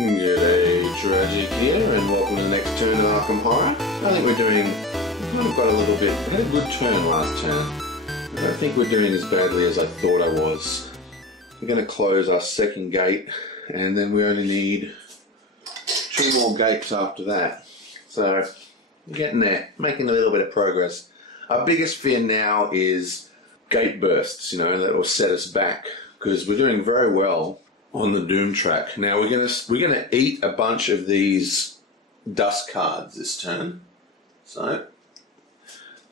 G'day, Tragic here, and welcome to the next turn of Arkham Horror. I think we've got a little bit, we had a good turn last turn. I don't think we're doing as badly as I thought I was. We're going to close our second gate, and then we only need 2 more gates after that. So, we're getting there, making a little bit of progress. Our biggest fear now is gate bursts, that will set us back, because we're doing very well on the Doom track. Now we're gonna eat a bunch of these dust cards this turn. So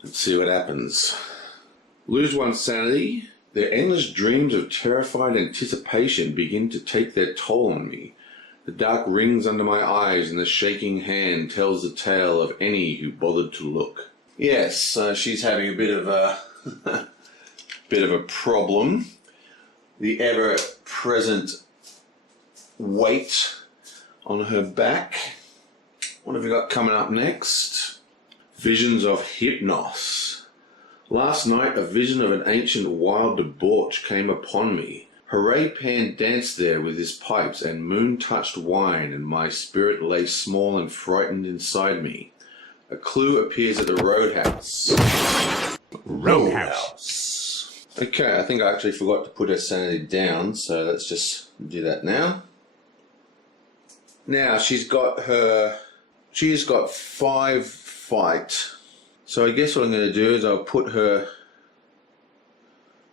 let's see what happens. Lose 1 sanity. Their endless dreams of terrified anticipation begin to take their toll on me. The dark rings under my eyes and the shaking hand tells the tale of any who bothered to look. Yes, she's having a bit of a bit of a problem. The ever-present weight on her back. What have we got coming up next? Visions of Hypnos. Last night a vision of an ancient wild debauch came upon me. Hooray Pan danced there with his pipes and moon-touched wine, and my spirit lay small and frightened inside me. A clue appears at the roadhouse. Roadhouse. Okay, I think I actually forgot to put her sanity down, so let's just do that now. Now, she's got 5 fight. So I guess what I'm going to do is I'll put her...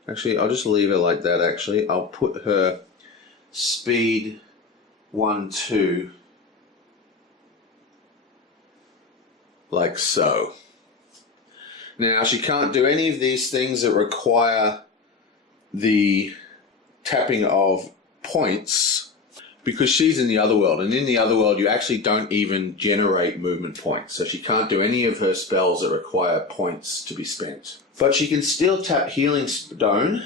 Actually, I'll just leave her like that, actually. I'll put her speed 1, 2. Like so. Now, she can't do any of these things that require the tapping of points, because she's in the other world, and in the other world you actually don't even generate movement points, so she can't do any of her spells that require points to be spent. But she can still tap Healing Stone.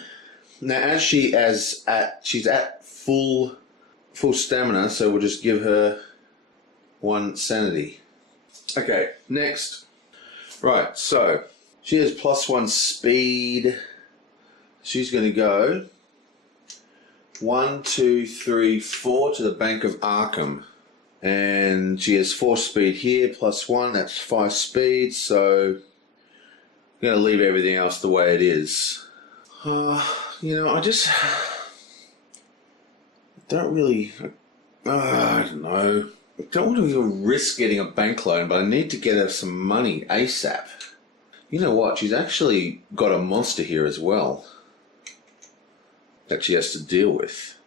Now as she's at full stamina, so we'll just give her 1 sanity. Okay, next. Right, so she has +1 speed. She's going to go 1, 2, 3, 4 to the Bank of Arkham. And she has 4 speed here, +1, that's 5 speed, so I'm going to leave everything else the way it is. I don't really, I don't know. I don't want to risk getting a bank loan, but I need to get her some money ASAP. You know what, she's actually got a monster here as well that she has to deal with.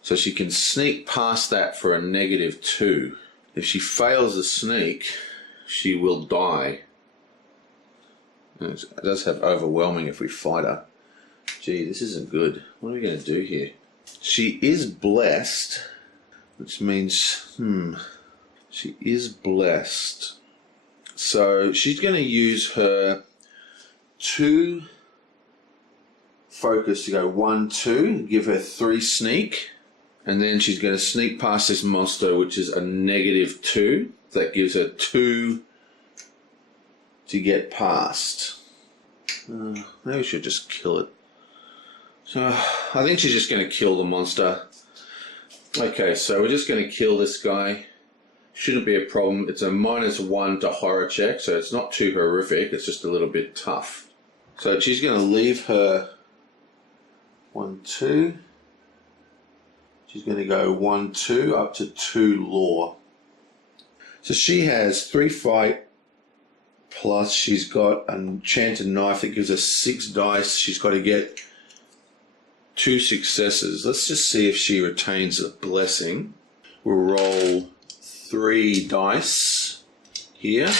So she can sneak past that for a -2. If she fails the sneak, she will die. It does have overwhelming if we fight her. Gee, this isn't good. What are we going to do here? She is blessed, which means, she is blessed. So she's going to use her 2 focus to go 1, 2, give her 3 sneak, and then she's going to sneak past this monster, which is a -2. That gives her 2 to get past. Maybe we should just kill it. So I think she's just going to kill the monster. Okay, so we're just going to kill this guy. Shouldn't be a problem. It's a -1 to horror check, so it's not too horrific. It's just a little bit tough. So she's going to leave her 1, 2. She's going to go 1, 2 up to 2 lore. So she has 3 fight, plus she's got an enchanted knife that gives her 6 dice. She's got to get 2 successes. Let's just see if she retains a blessing. We'll roll 3 dice here.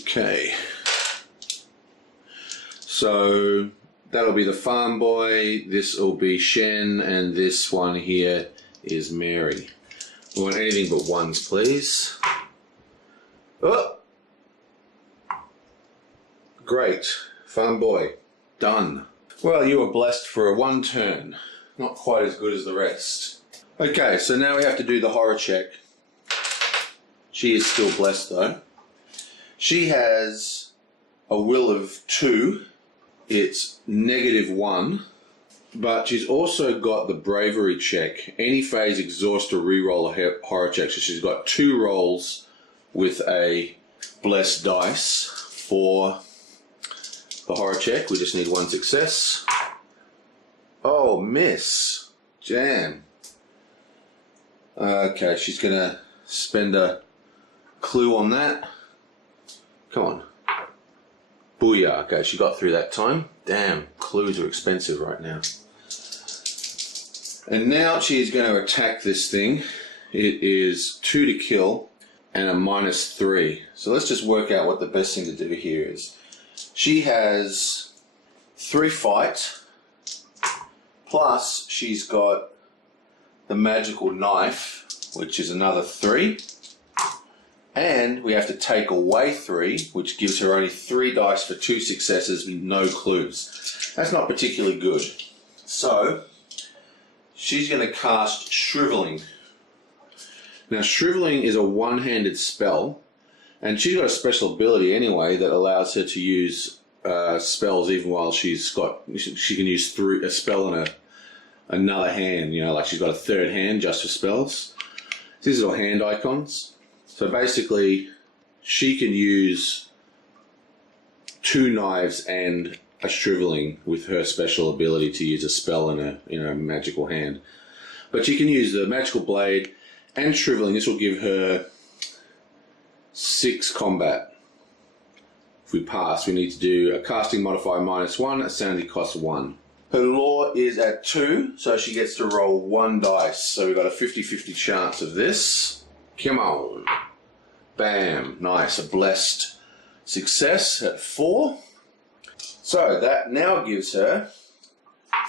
Okay. So that'll be the farm boy, this will be Shen, and this one here is Mary. We want anything but 1s, please. Oh! Great. Farm boy. Done. Well, you were blessed for a 1 turn. Not quite as good as the rest. Okay, so now we have to do the horror check. She is still blessed though. She has a will of 2. It's -1. But she's also got the bravery check. Any phase, exhaust, or re-roll a horror check. So she's got 2 rolls with a blessed dice for the horror check. We just need 1 success. Oh, miss. Jam. Okay, she's going to spend a clue on that. Come on. Booyah. Okay, she got through that time. Damn, clues are expensive right now. And now she's going to attack this thing. It is 2 to kill and a -3. So let's just work out what the best thing to do here is. She has 3 fight, plus she's got the magical knife, which is another 3. And we have to take away 3, which gives her only 3 dice for 2 successes with no clues. That's not particularly good. So she's going to cast Shriveling. Now, Shriveling is a one-handed spell, and she's got a special ability anyway that allows her to use spells even while she can use a spell in another hand. You know, like she's got a 3rd hand just for spells. These are all hand icons. So basically, she can use 2 knives and a Shriveling with her special ability to use a spell in a magical hand. But she can use the magical blade and Shriveling. This will give her 6 combat. If we pass, we need to do a casting modifier -1, a sanity cost 1. Her lore is at 2, so she gets to roll 1 dice. So we've got a 50-50 chance of this. Come on. Bam. Nice. A blessed success at 4. So that now gives her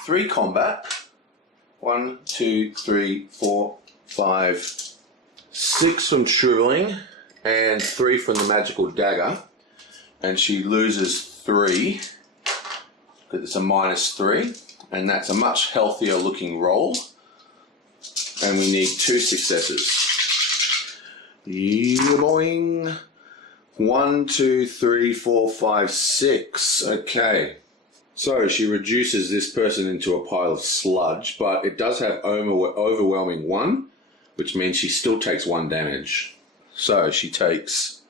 3 combat. 1, 2, 3, 4, 5, 6 from Shriveling and 3 from the magical dagger. And she loses 3. Because it's a -3. And that's a much healthier looking roll. And we need 2 successes. Yeah, boing. 1, 2, 3, 4, 5, 6. Okay. So she reduces this person into a pile of sludge, but it does have overwhelming 1, which means she still takes 1 damage. So she takes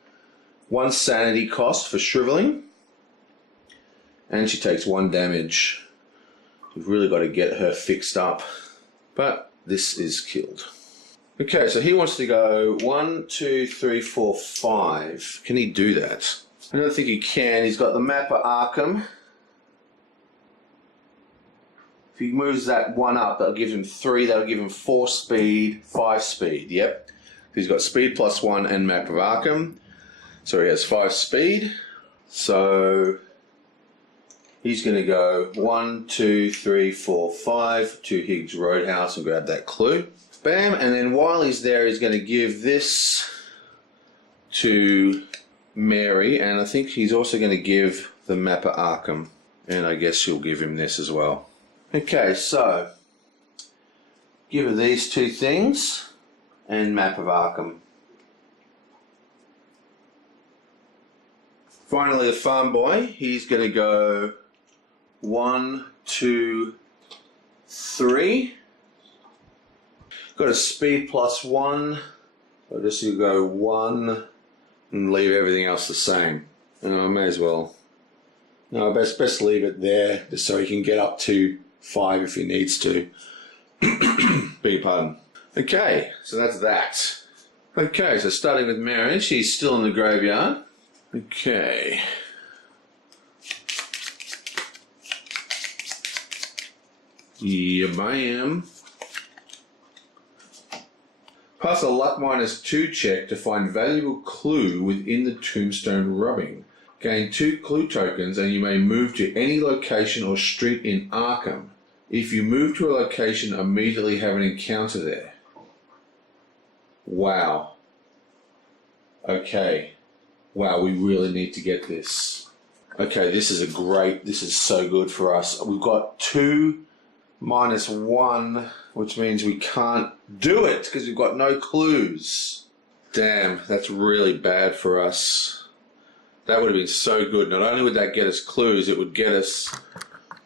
1 sanity cost for Shriveling, and she takes 1 damage. We've really got to get her fixed up, but this is killed. Okay, so he wants to go 1, 2, 3, 4, 5. Can he do that? I don't think he can. He's got the map of Arkham. If he moves that 1 up, that'll give him 3. That'll give him 4 speed, 5 speed. Yep. He's got speed +1 and map of Arkham. So he has 5 speed. So he's going to go 1, 2, 3, 4, 5 to Higgs Roadhouse and grab that clue. Bam, and then while he's there, he's going to give this to Mary, and I think he's also going to give the map of Arkham, and I guess she'll give him this as well. Okay, so give her these 2 things and map of Arkham. Finally, the farm boy, he's going to go 1, 2, 3. Got a speed +1. So just you go 1 and leave everything else the same. I may as well. No, best leave it there just so he can get up to 5 if he needs to. Beg your pardon. Okay, so that's that. Okay, so starting with Mary, she's still in the graveyard. Okay. Yeah, bam. Pass a luck -2 check to find valuable clue within the tombstone rubbing. Gain 2 clue tokens and you may move to any location or street in Arkham. If you move to a location, immediately have an encounter there. Wow. Okay. Wow, we really need to get this. Okay, this is so good for us. We've got 2 -1, which means we can't do it because we've got no clues. Damn, that's really bad for us. That would have been so good. Not only would that get us clues, it would get us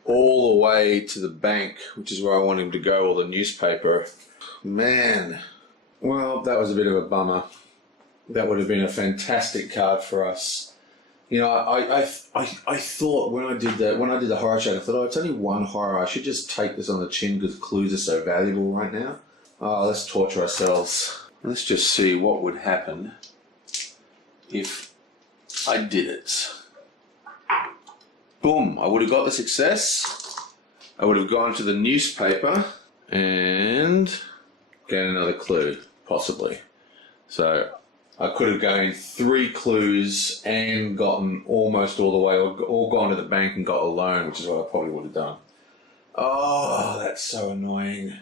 all the way to the bank, which is where I want him to go, or the newspaper. Man, well, that was a bit of a bummer. That would have been a fantastic card for us. You know, I thought when I did the horror show, I thought, oh, it's only one horror. I should just take this on the chin because clues are so valuable right now. Oh, let's torture ourselves. Let's just see what would happen if I did it. Boom! I would have got the success. I would have gone to the newspaper and gained another clue, possibly. So I could have gained 3 clues and gotten almost all the way, or gone to the bank and got a loan, which is what I probably would have done. Oh, that's so annoying.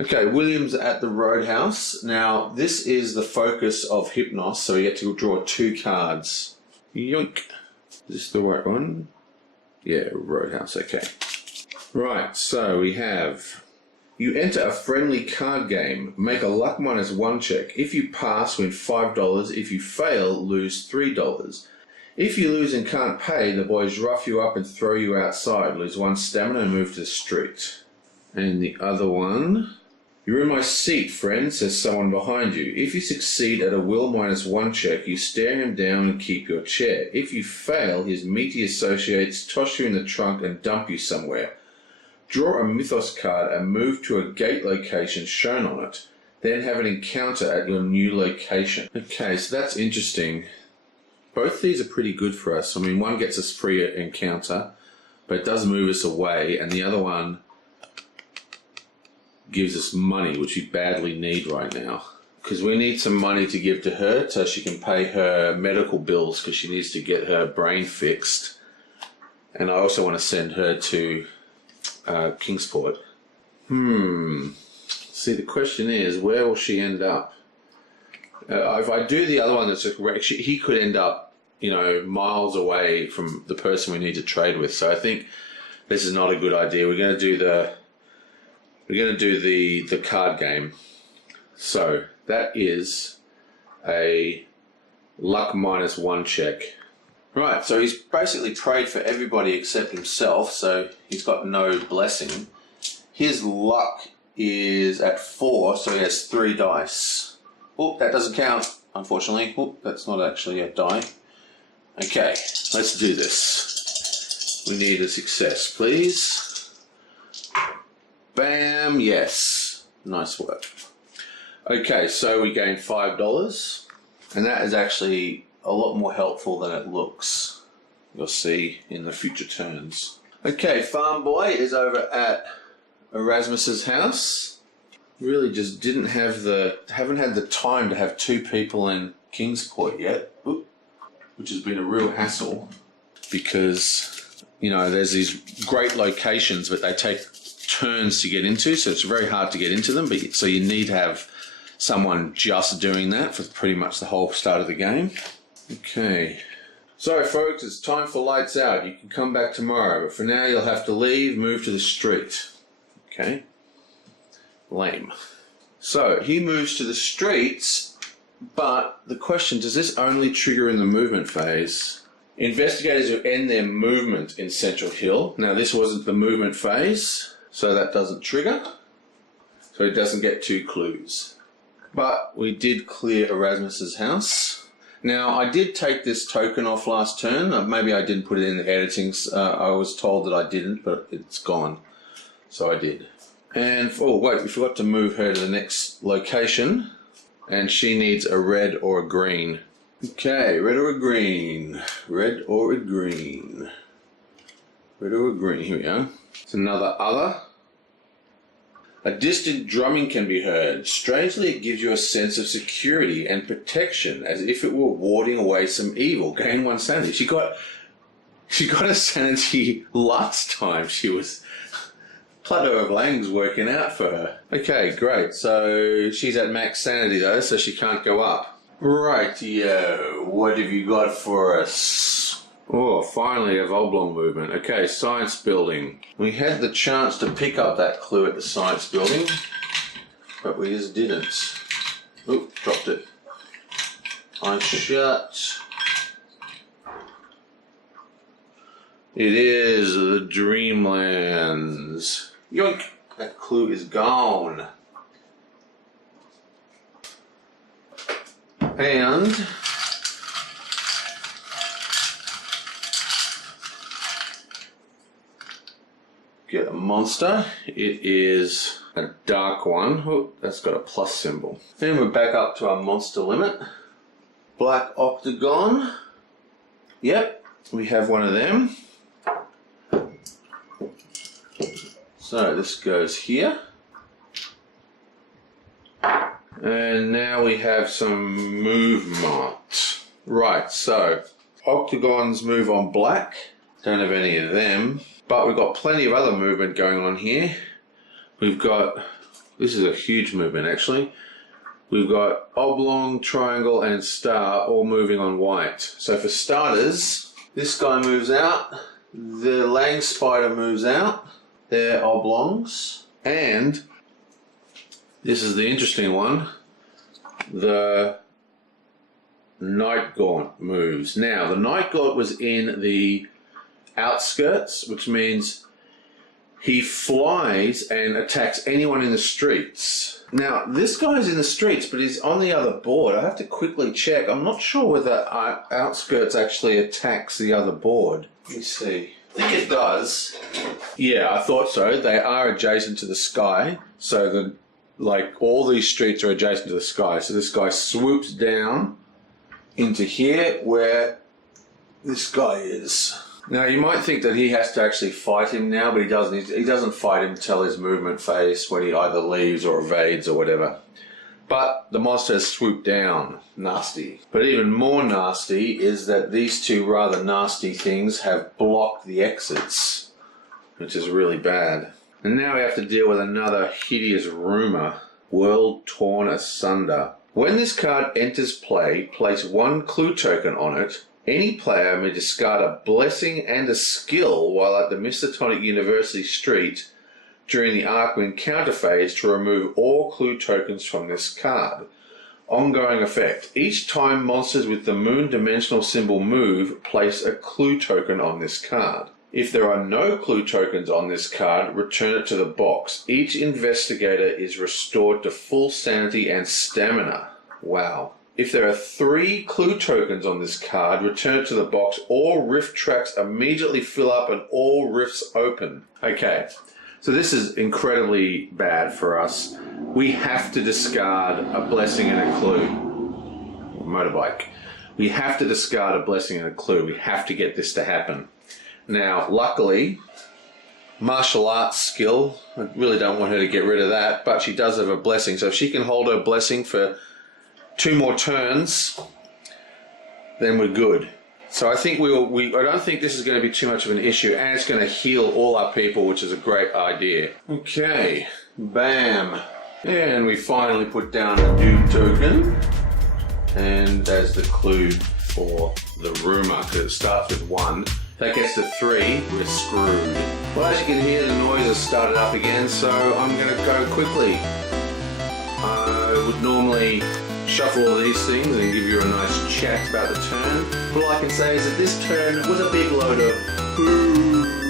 Okay, William's at the Roadhouse. Now, this is the focus of Hypnos, so we get to draw 2 cards. Yoink. Is this the right one? Yeah, Roadhouse, okay. Right, so we have... You enter a friendly card game. Make a luck -1 check. If you pass, win $5. If you fail, lose $3. If you lose and can't pay, the boys rough you up and throw you outside. Lose 1 stamina and move to the street. And the other one... You're in my seat, friend, says someone behind you. If you succeed at a will -1 check, you stare him down and keep your chair. If you fail, his meaty associates toss you in the trunk and dump you somewhere. Draw a mythos card and move to a gate location shown on it. Then have an encounter at your new location. Okay, so that's interesting. Both these are pretty good for us. I mean, one gets us free encounter, but it does move us away, and the other one gives us money, which we badly need right now. Because we need some money to give to her so she can pay her medical bills because she needs to get her brain fixed. And I also want to send her to Kingsport. See, the question is, where will she end up? If I do the other one that's correct, he could end up, you know, miles away from the person we need to trade with. So I think this is not a good idea. We're going to do the card game. So that is a luck -1 check. Right, so he's basically prayed for everybody except himself, so he's got no blessing. His luck is at 4, so he has 3 dice. Oh, that doesn't count, unfortunately. Oh, that's not actually a die. Okay, let's do this. We need a success, please. Bam, yes. Nice work. Okay, so we gained $5, and that is actually a lot more helpful than it looks. You'll see in the future turns. Okay, Farm Boy is over at Erasmus's house. Really just haven't had the time to have 2 people in Kingsport yet, which has been a real hassle because, you know, there's these great locations, but they take turns to get into, so it's very hard to get into them. But so you need to have someone just doing that for pretty much the whole start of the game. Okay. So, folks, it's time for lights out. You can come back tomorrow, but for now you'll have to leave, move to the street. Okay? Lame. So, he moves to the streets, but the question, does this only trigger in the movement phase? Investigators who end their movement in Central Hill. Now, this wasn't the movement phase, so that doesn't trigger. So, it doesn't get 2 clues. But we did clear Erasmus's house. Now, I did take this token off last turn. Maybe I didn't put it in the editing. I was told that I didn't, but it's gone. So I did. And, oh wait, we forgot to move her to the next location. And she needs a red or a green. Okay, red or a green. Red or a green. Red or a green, here we are. It's another other. A distant drumming can be heard. Strangely, it gives you a sense of security and protection, as if it were warding away some evil. Gain 1 sanity. She got a sanity last time. She was... Plateau of Lang's working out for her. Okay, great. So she's at max sanity though, so she can't go up. Rightio. What have you got for us? Oh, finally a Oblong movement. Okay, science building. We had the chance to pick up that clue at the science building, but we just didn't. Oop, dropped it. Eyes shut. It is the Dreamlands. Yoink! That clue is gone. And get a monster. It is a dark one. Oh, that's got a plus symbol. Then we're back up to our monster limit. Black octagon. Yep, we have one of them. So this goes here. And now we have some movement. Right, so octagons move on black. Don't have any of them. But we've got plenty of other movement going on here. We've got, this is a huge movement actually. We've got oblong, triangle and star all moving on white. So for starters, this guy moves out. The Lang spider moves out. They're oblongs. And this is the interesting one. The Night Gaunt moves. Now, the Night Gaunt was in the outskirts, which means he flies and attacks anyone in the streets. Now, this guy's in the streets, but he's on the other board. I have to quickly check. I'm not sure whether outskirts actually attacks the other board. Let me see. I think it does. Yeah, I thought so. They are adjacent to the sky, so all these streets are adjacent to the sky. So this guy swoops down into here where this guy is. Now you might think that he has to actually fight him now, but he doesn't. He doesn't fight him until his movement phase when he either leaves or evades or whatever. But the monster has swooped down. Nasty. But even more nasty is that these two rather nasty things have blocked the exits, which is really bad. And now we have to deal with another hideous rumour. World Torn Asunder. When this card enters play, place one clue token on it. Any player may discard a blessing and a skill while at the Mr. University Street during the Arkham encounter phase to remove all clue tokens from this card. Ongoing effect. Each time monsters with the moon dimensional symbol move, place a clue token on this card. If there are no clue tokens on this card, return it to the box. Each investigator is restored to full sanity and stamina. Wow. If there are 3 clue tokens on this card, return it to the box. All rift tracks immediately fill up and all rifts open. Okay, so this is incredibly bad for us. We have to discard a blessing and a clue. Motorbike. We have to discard a blessing and a clue. We have to get this to happen. Now, luckily, martial arts skill, I really don't want her to get rid of that, but she does have a blessing. So if she can hold her blessing for 2 more turns, then we're good. So I think I don't think this is going to be too much of an issue, and it's going to heal all our people, which is a great idea. Okay, bam. And we finally put down a Doom token, and there's the clue for the rumour, because it starts with 1. That gets to 3, we're screwed. Well, as you can hear, the noise has started up again, so I'm going to go quickly. I would normally shuffle all these things and give you a nice chat about the turn. All I can say is that this turn was a big load of poo.